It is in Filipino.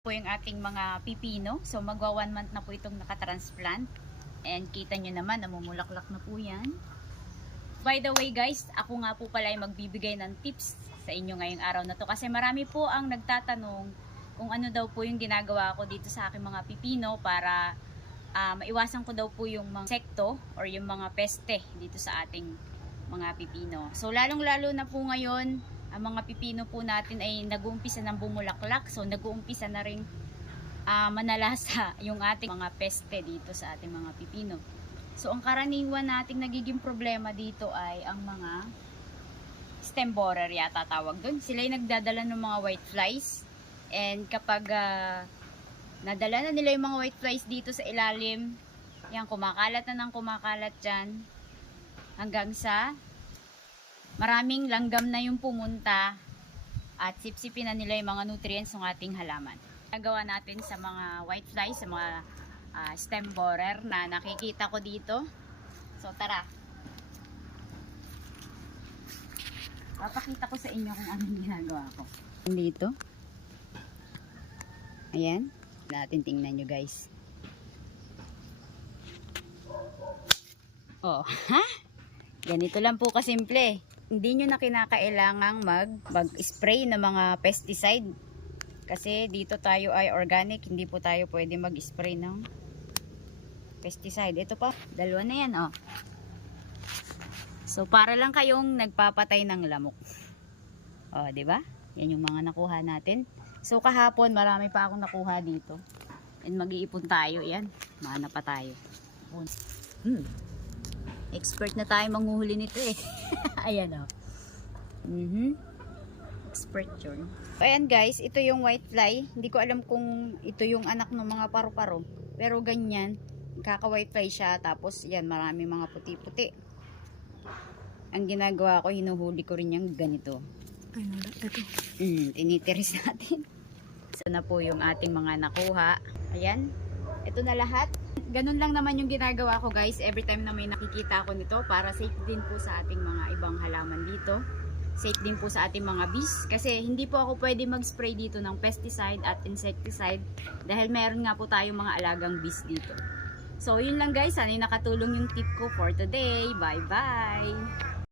po yung ating mga pipino. So magwa one month na po itong nakatransplant. And kita nyo naman, namumulaklak na po yan. By the way guys, ako nga po pala ay magbibigay ng tips sa inyo ngayong araw na to. Kasi marami po ang nagtatanong kung ano daw po yung ginagawa ko dito sa aking mga pipino para ah, maiwasan ko daw po yung mga sekto or yung mga peste dito sa ating mga pipino. So lalong lalo na po ngayon, ang mga pipino po natin ay nag-uumpisa ng bumulaklak. So nag-uumpisa na rin ah, manalasa yung ating mga peste dito sa ating mga pipino. So ang karaniwan nating nagiging problema dito ay ang mga stem borer yata tawag doon. Sila yung nagdadala ng mga white flies. And kapag ah, nadala na nila yung mga white flies dito sa ilalim, yan kumakalat na ng kumakalat dyan hanggang sa maraming langgam na yung pumunta at sipsipin na nila yung mga nutrients ng ating halaman. Nagawa natin sa mga white flies, sa mga ah, stem borer na nakikita ko dito. So tara. Papakita ko sa inyo kung anong ginagawa ko. Dito. Ayan. Natin tingnan nyo guys. Oh, ha? Ganito lang po kasimple. Hindi nyo na kinakailangang mag, mag-spray ng mga pesticide. Kasi dito tayo ay organic, hindi po tayo pwede mag-spray ng pesticide. Ito pa, dalawa na yan, oh. So, para lang kayong nagpapatay ng lamok. Oh, di ba? Yan yung mga nakuha natin. So, kahapon, marami pa akong nakuha dito. And mag-iipon tayo, yan. Mana pa tayo. Hmm. Expert na tayo manghuhuli nito eh. Ayan o. Mhm. Expert yun. Ayan guys, ito yung white fly. Hindi ko alam kung ito yung anak ng mga paru-paro. Pero ganyan, kaka-white fly siya. Tapos yan, marami mga puti-puti. Ang ginagawa ko, hinuhuli ko rin yung ganito. Ay, wala. Ito. Mm, tinitiris natin. So na po yung ating mga nakuha. Ayan. Ito na lahat. Ganun lang naman yung ginagawa ko guys every time na may nakikita ako nito para safe din po sa ating mga ibang halaman dito. Safe din po sa ating mga bees kasi hindi po ako pwede mag-spray dito ng pesticide at insecticide dahil meron nga po tayong mga alagang bees dito. So yun lang guys, sana nakatulong yung tip ko for today. Bye bye!